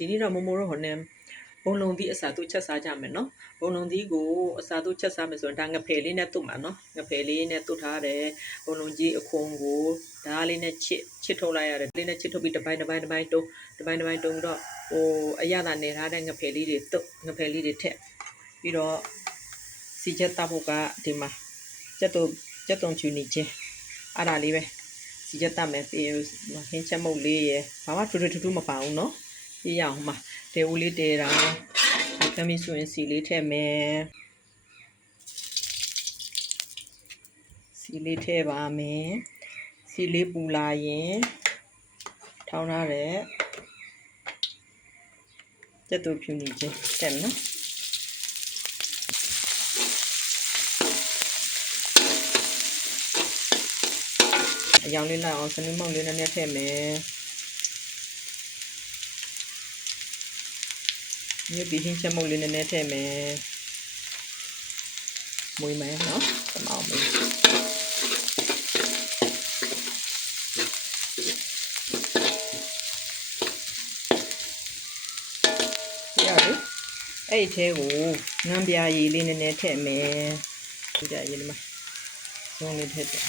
ဒီနေ့တော့မမိုးတော့ဟိုနဲ့ဘုံလုံးသီးအစာတို့ချက်စားကြမယ်နော်ဘုံလုံးသီးကိုအစာတို့ချက်စားမယ်ဆိုရင်ဒါငဖယ်လေးနဲ့တို့မှာနော်ငဖယ်လေးနဲ့တို့ထားတယ်ဘုံလုံးကြီးအခွန်ကိုဒါလေးနဲ့ချစ်ချစ်ထုတ်လိုက်ရတယ်လေးနဲ့ချစ်ထုတ်ပြီးတစ်ပိုင်းတစ်ပိုင်းတစ်ပိုင်းတုံးတစ်ပိုင်းတစ်ပိုင်းတုံးပြီးတော့ဟိုအရသာနေထားတဲ့ငဖယ်လေးတွေတို့ငဖယ်လေးတွေထက်ပြီးတော့စီချက်တပ်ဖို့ကဒီမှာကြက်တုံကြက်တုံချူနေချင်းအဲ့ဒါလေးပဲစီချက်တပ်မယ်ပြီးဟင်းချက်မုတ်လေးရယ်ဘာမှထူထူထူထူမပါဘူးနော် ပြရအောင်မှာတဲဦးလေးတဲတာကမီဆိုရင်စီလေးထည့်မယ်စီလေးထည့်ပါမယ်စီလေးပူလာရင်ထောင်းထားတဲ့ကျက်တူဖြူနေခြင်းတက်မယ်နော်အယောင်လေးလိုက်အောင်စနစ်မောင်လေးနည်းနည်းထည့်မယ် မြေပြီးဟင်းချက်မုတ်လေးနည်းနည်းထည့်မယ်မွေးမယ်နော်တမောင်မွေးရတယ်အဲ့ဒီထဲကိုငန်းပြာရည်လေးနည်းနည်းထည့်မယ်ဒီကြရည်လေးမှာစုံလေးထည့်တယ်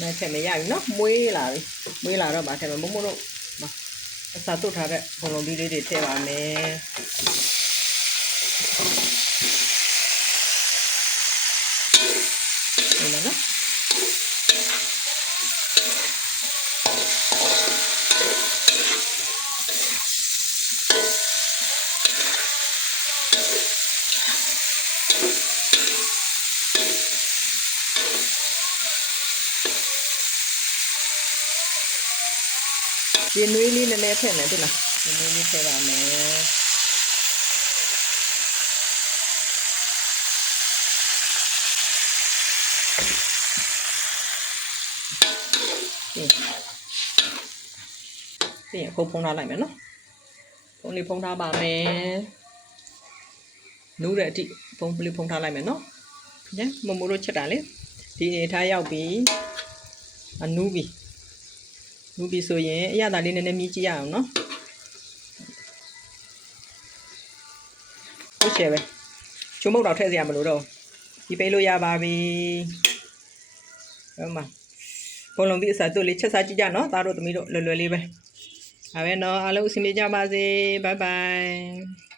နဲ့ထည့်မရဘူးเนาะမွေးလာပြီမွေးလာတော့ဗာထည့်မယ်မမို့လို့မအစာတုတ်ထားတဲ့ဘုံလုံးသီးလေးတွေထည့်ပါမယ်ဒီမှာနော် ဒီနွေးလေးနည်းနည်းထည့်မယ်ဒီလားဒီနွေးလေးထည့်ပါမယ်ဒီပြီးရင်ခုတ်ဖုံးထားလိုက်မယ်နော်ဖုံးလေးဖုံးထားပါမယ်နူးတဲ့အထိဖုံးလေးဖုံးထားလိုက်မယ်နော်ညမမိုးတို့ချက်တာလေဒီအနေထားရောက်ပြီအနူးပြီ လူပြီဆိုရင်အရသာလေးနည်းနည်းမြည်ကြည့်ရအောင်နော်ဟုတ်ချေပဲချုံမုတ်တော့ထည့်စရာမလိုတော့ဒီပေးလို့ရပါပြီဟုတ်မှာဘုံလုံးဒီအစားတို့လေးချက်စားကြည့်ကြနော်သားတို့သမီးတို့လွယ်လွယ်လေးပဲဒါပဲနော်အားလုံးအဆင်ပြေကြပါစေဘိုင်ဘိုင်